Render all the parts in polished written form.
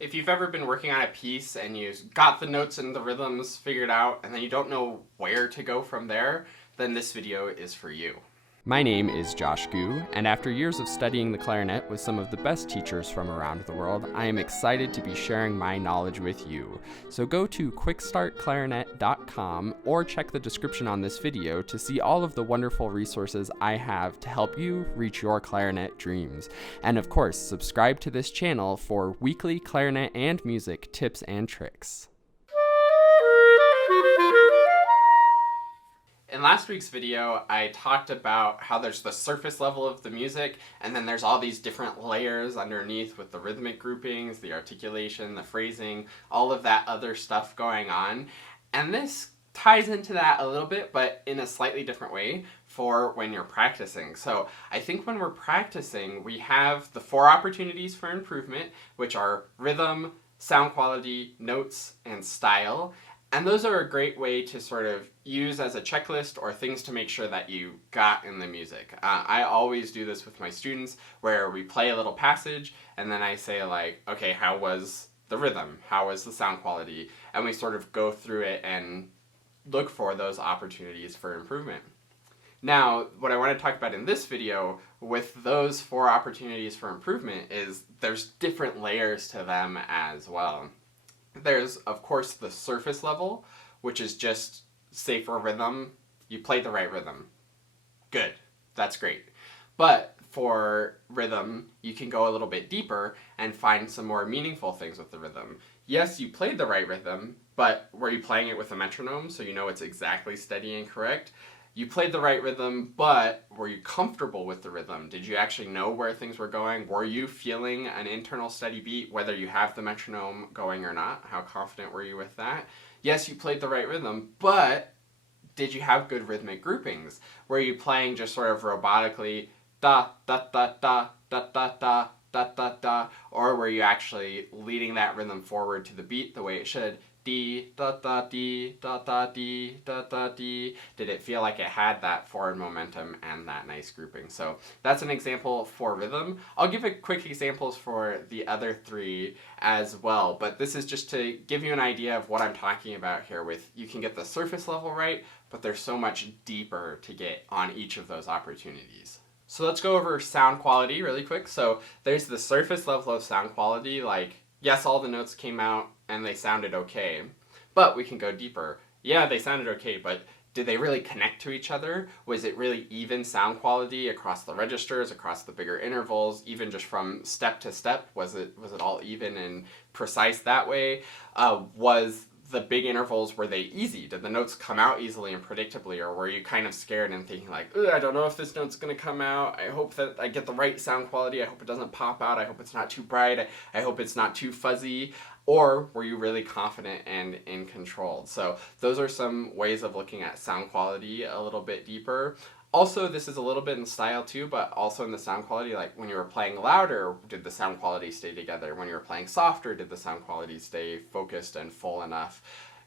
If you've ever been working on a piece and you got the notes and the rhythms figured out and then you don't know where to go from there, then this video is for you. My name is Josh Gu, and after years of studying the clarinet with some of the best teachers from around the world, I am excited to be sharing my knowledge with you. So go to QuickStartClarinet.com or check the description on this video to see all of the wonderful resources I have to help you reach your clarinet dreams. And of course, subscribe to this channel for weekly clarinet and music tips and tricks. In last week's video, I talked about how there's the surface level of the music, and then there's all these different layers underneath with the rhythmic groupings, the articulation, the phrasing, all of that other stuff going on. And this ties into that a little bit, but in a slightly different way for when you're practicing. So I think when we're practicing, we have the 4 opportunities for improvement, which are rhythm, sound quality, notes, and style. And those are a great way to sort of use as a checklist or things to make sure that you got in the music. I always do this with my students where we play a little passage and then I say like, okay, how was the rhythm? How was the sound quality? And we sort of go through it and look for those opportunities for improvement. Now, what I want to talk about in this video with those 4 opportunities for improvement is there's different layers to them as well. There's, of course, the surface level, which is just, say for rhythm, you played the right rhythm. Good. That's great. But for rhythm, you can go a little bit deeper and find some more meaningful things with the rhythm. Yes, you played the right rhythm, but were you playing it with a metronome so you know it's exactly steady and correct? You played the right rhythm, but were you comfortable with the rhythm? Did you actually know where things were going? Were you feeling an internal steady beat, whether you have the metronome going or not? How confident were you with that? Yes, you played the right rhythm, but did you have good rhythmic groupings? Were you playing just sort of robotically, da, da, da, da, da, da, da, da, da, da, or were you actually leading that rhythm forward to the beat the way it should? D, da, da, D, da, da, D, da, da, D. Did it feel like it had that forward momentum and that nice grouping? So that's an example for rhythm. I'll give a quick examples for the other 3 as well, but this is just to give you an idea of what I'm talking about here with you can get the surface level right, but there's so much deeper to get on each of those opportunities. So let's go over sound quality really quick. So there's the surface level of sound quality, like yes, all the notes came out and they sounded okay, but we can go deeper. Yeah, they sounded okay, but did they really connect to each other? Was it really even sound quality across the registers, across the bigger intervals, even just from step to step? Was it all even and precise that way? Was the big intervals, were they easy? Did the notes come out easily and predictably, or were you kind of scared and thinking like, I don't know if this note's going to come out. I hope that I get the right sound quality. I hope it doesn't pop out. I hope it's not too bright. I hope it's not too fuzzy. Or were you really confident and in control? So those are some ways of looking at sound quality a little bit deeper. Also, this is a little bit in style too, but also in the sound quality, like when you were playing louder, did the sound quality stay together? When you were playing softer, did the sound quality stay focused and full enough?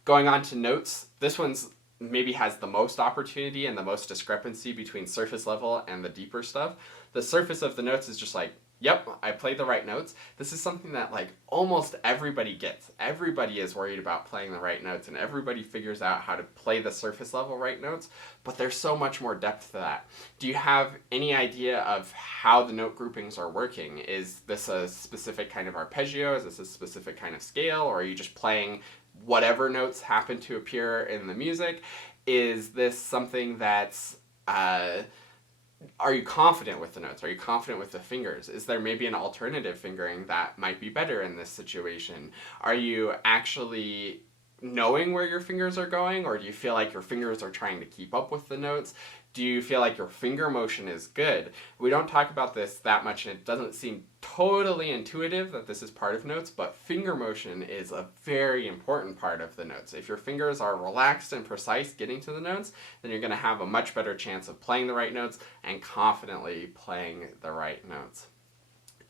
Going on to notes, this one's maybe has the most opportunity and the most discrepancy between surface level and the deeper stuff. The surface of the notes is just like, yep, I played the right notes. This is something that like almost everybody gets. Everybody is worried about playing the right notes and everybody figures out how to play the surface level right notes, but there's so much more depth to that. Do you have any idea of how the note groupings are working? Is this a specific kind of arpeggio? Is this a specific kind of scale? Or are you just playing whatever notes happen to appear in the music? Is this something that's are you confident with the notes? Are you confident with the fingers? Is there maybe an alternative fingering that might be better in this situation? Are you actually knowing where your fingers are going, or do you feel like your fingers are trying to keep up with the notes? Do you feel like your finger motion is good? We don't talk about this that much, and it doesn't seem totally intuitive that this is part of notes, but finger motion is a very important part of the notes. If your fingers are relaxed and precise getting to the notes, then you're going to have a much better chance of playing the right notes and confidently playing the right notes.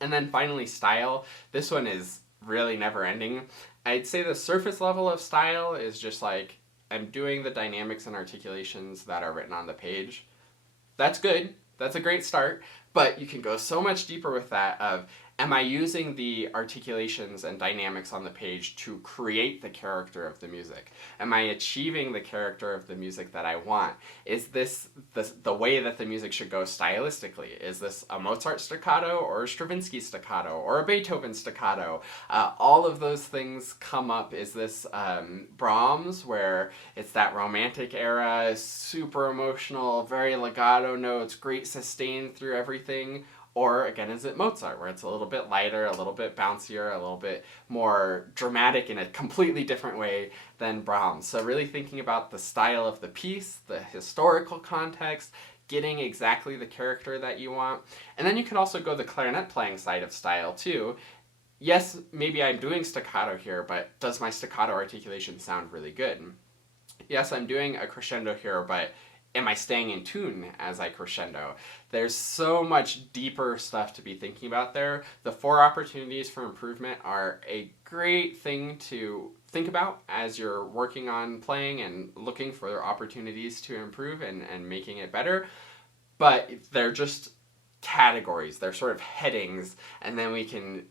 And then finally, style. This one is really never ending. I'd say the surface level of style is just like, I'm doing the dynamics and articulations that are written on the page. That's good. That's a great start. But you can go so much deeper with that of, Am I using the articulations and dynamics on the page to create the character of the music? Am I achieving the character of the music that I want? Is this the way that the music should go stylistically? Is this a Mozart staccato or a Stravinsky staccato or a Beethoven staccato? All of those things come up. Is this Brahms, where it's that romantic era, super emotional, very legato notes, great sustain through everything? Or again, is it Mozart, where it's a little bit lighter, a little bit bouncier, a little bit more dramatic in a completely different way than Brahms? So really thinking about the style of the piece, the historical context, getting exactly the character that you want. And then you could also go the clarinet playing side of style too. Yes, maybe I'm doing staccato here, but does my staccato articulation sound really good? Yes, I'm doing a crescendo here, but am I staying in tune as I crescendo? There's so much deeper stuff to be thinking about there. The 4 opportunities for improvement are a great thing to think about as you're working on playing and looking for opportunities to improve and making it better. But they're just categories, they're sort of headings, and then we can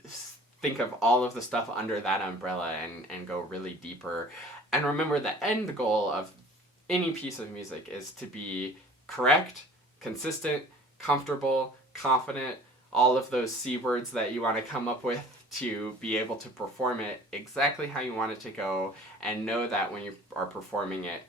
think of all of the stuff under that umbrella and go really deeper. And remember, the end goal of any piece of music is to be correct, consistent, comfortable, confident, all of those C words that you want to come up with to be able to perform it exactly how you want it to go, and know that when you are performing it,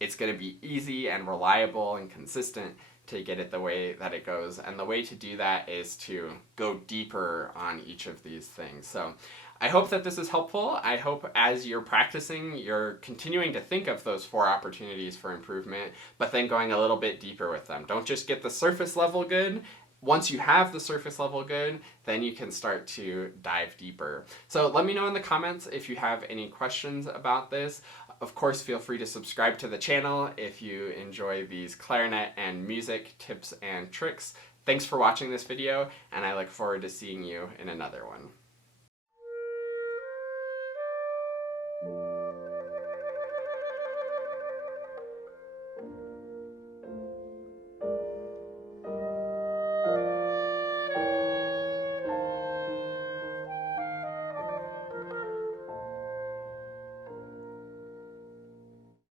it's going to be easy and reliable and consistent to get it the way that it goes. And the way to do that is to go deeper on each of these things. So I hope that this is helpful. I hope as you're practicing, you're continuing to think of those 4 opportunities for improvement, but then going a little bit deeper with them. Don't just get the surface level good. Once you have the surface level good, then you can start to dive deeper. So let me know in the comments if you have any questions about this. Of course, feel free to subscribe to the channel if you enjoy these clarinet and music tips and tricks. Thanks for watching this video, and I look forward to seeing you in another one.